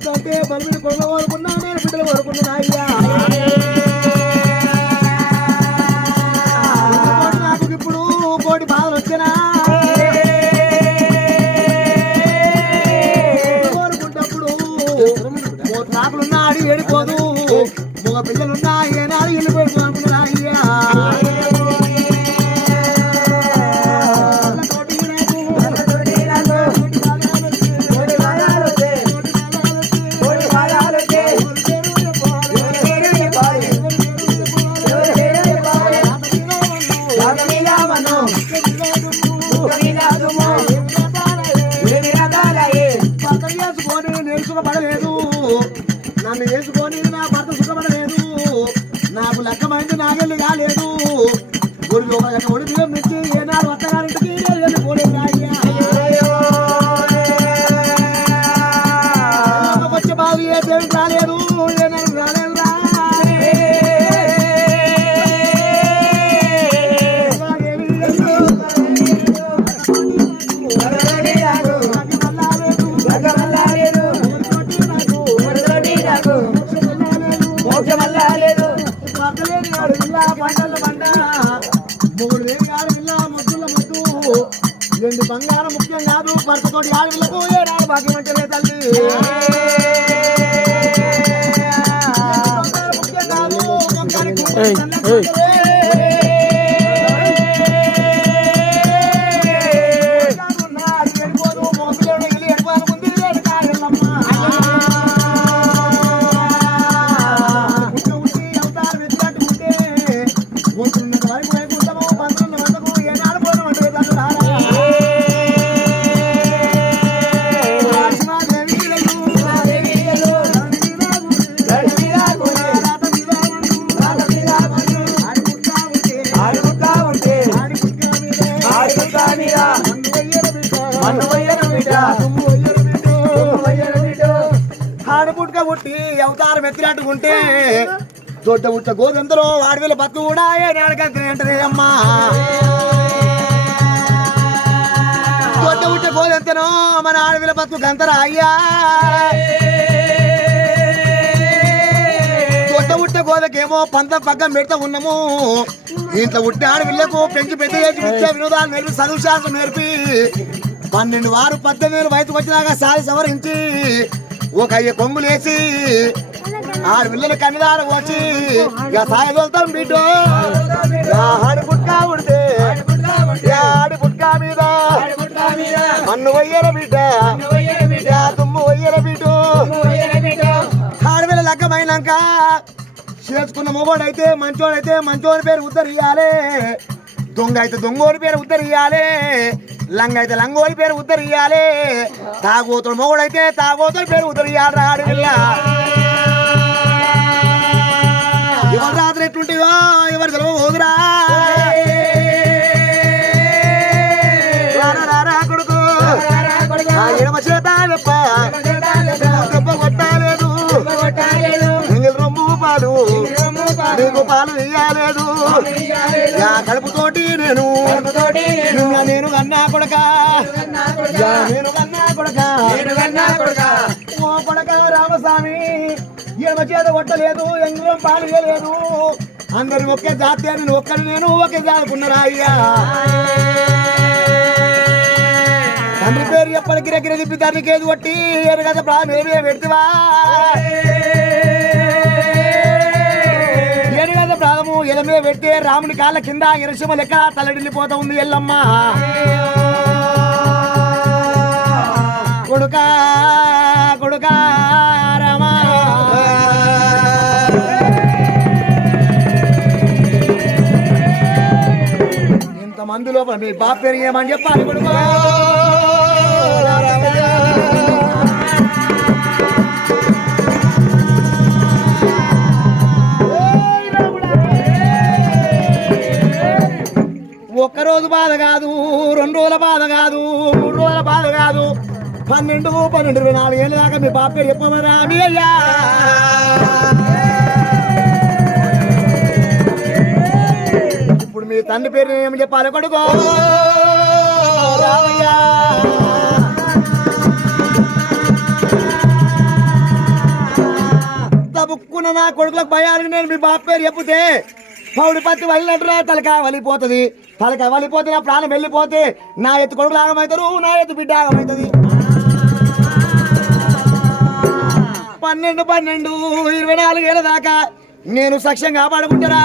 పొద్దు బలమైన కొండ కొమ్మ నేను బిడ్డలు కోరుకున్నా అయ్యా. నాకు ఇప్పుడు కోటి బాధలు వచ్చినా. కోరుకుంటప్పుడు నాకులున్నా అడి ఏడిపోదు మగ పిల్లలున్నా చేసుకొని నేను సుఖపడలేదు నన్ను వేసుకొని నా భర్త సుఖపడలేదు. నాకు లెక్కమైంది నాగెళ్ళి కాలేదు గుడి ఒడి బియ్యం రెండు బంగారం ముఖ్యం కాదు భర్తతోటి ఆడపిల్లకు ఏడాడు భాగ్యం అంటే తల్లి? ముఖ్యం కాదు మొక్కానికి పుట్టి అవతారం ఎత్తినట్టుకుంటే దొడ్డ పుట్ట గోధంతలో ఆడవిల బతుకు కూడా ఏ నాడకంటే అమ్మా. దొడ్డ పుట్ట గోధంతనో మన ఆడవిల బతుకు గంతరా అయ్యా. గోదకేమో పంతం పక్కన పెడతా ఉన్నాము. ఇంట్లో పుట్టి ఆడవిళ్ళకు పెంచి పెద్ద చేసి విద్యా వినోదాలు నేర్పి చదువు శాస్త్రం నేర్పి. పన్నెండు వారు పద్దెనిమిది వేలు వయసుకు వచ్చినాక సారి సవరించి ఒక అయ్య కొంగులేసి ఆరు పిల్లలు కన్నిదారు వచ్చి ఇక సాయి వెళ్తాం బిడ్డో ఆడి పుట్కా ఉడితే ఆడి పుట్కా మీద మన్ను వయ్యర బిడ్డ తుమ్ము వయ్యర బిడ్డు. ఆడపిల్ల లెక్కమైనాక చేసుకున్న మొగోడైతే మంచోడైతే మంచోడి పేరు ఉత్తరియాలే దొంగ అయితే దొంగోని పేరు ఉత్తరియాలే లంగ అయితే లంగోని పేరు ఉత్తరియాలే తాగోతుడు మొగోడైతే తాగోతుడి పేరు ఉత్తరియాలి ఆడపిల్ల ఎవరు రాత్రి ఎట్లుంటాయో ఎవరు తెలవ పోదురా. ఎడమ చేత కొట్టాలేదు. రొమ్ము పాలు. నీకు పాలు ఇయ్యాలేదు. యా కడుపుతోటి నేను నేను కన్నా కొడక. యా నేను కన్నా కొడక. ఓ కొడక రామస్వామి ఎడమ చేత కొట్టలేదు ఎంగిలం పాలు ఇయ్యలేదు. అందరు ఒకే జాతి అని ఒక్కరు నేను ఒకే జాతుకున్నారా అయ్యా తండ్రి పేరు ఎప్పటికి రెగ్గిర తిప్పి దానికి ఏది కొట్టి కదా ప్రాణం ఏమి పెడతావా? పెడితే రాముని కాళ్ళ కింద ఇరసిమ లెక్క తలడిల్లిపోతా ఉంది ఎల్లమ్మ. కొడుకా కొడుకా రామా. ఇంత లోపల మీ బాప్ పేరు ఏమని చెప్పాలి కొడుకు? బాధ కాదు రెండు రోజుల బాధ కాదు మూడు రోజుల బాధ కాదు. పన్నెండు పన్నెండు ఇరవై నాలుగు ఏళ్ళ దాకా మీ బాప్ చెప్పమరా? మీ అయ్యా. ఇప్పుడు మీ తండ్రి పేరు ఏమి చెప్పాలి కొడుకో? రామయ్య చదువుకున్న నా కొడుకులకు భయాలు నేను మీ బాప పేరు చెప్తే పౌడి పత్తి వలినట్టురా తలక వలిపోతుంది. తలక వలిపోతే నా ప్రాణం వెళ్ళిపోతే నా ఎత్తు కొడుకు లాగమవుతారు నా ఎత్తు బిడ్డ ఆగమవుతుంది పన్నెండు పన్నెండు ఇరవై నాలుగేళ్ళ దాకా నేను సక్ష్యం కాపాడుకుంటారా?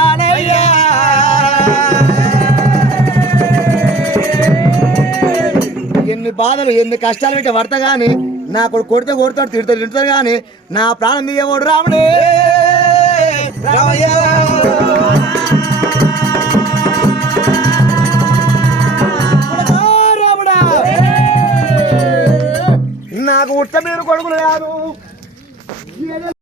ఎన్ని బాధలు ఎన్ని కష్టాలు పెట్టి పడతా కానీ నా కొడుకు కొడితే కొడతాడు తిడతాడు తిడతాడు కానీ నా ప్రాణం దిగేవాడు రాముడే.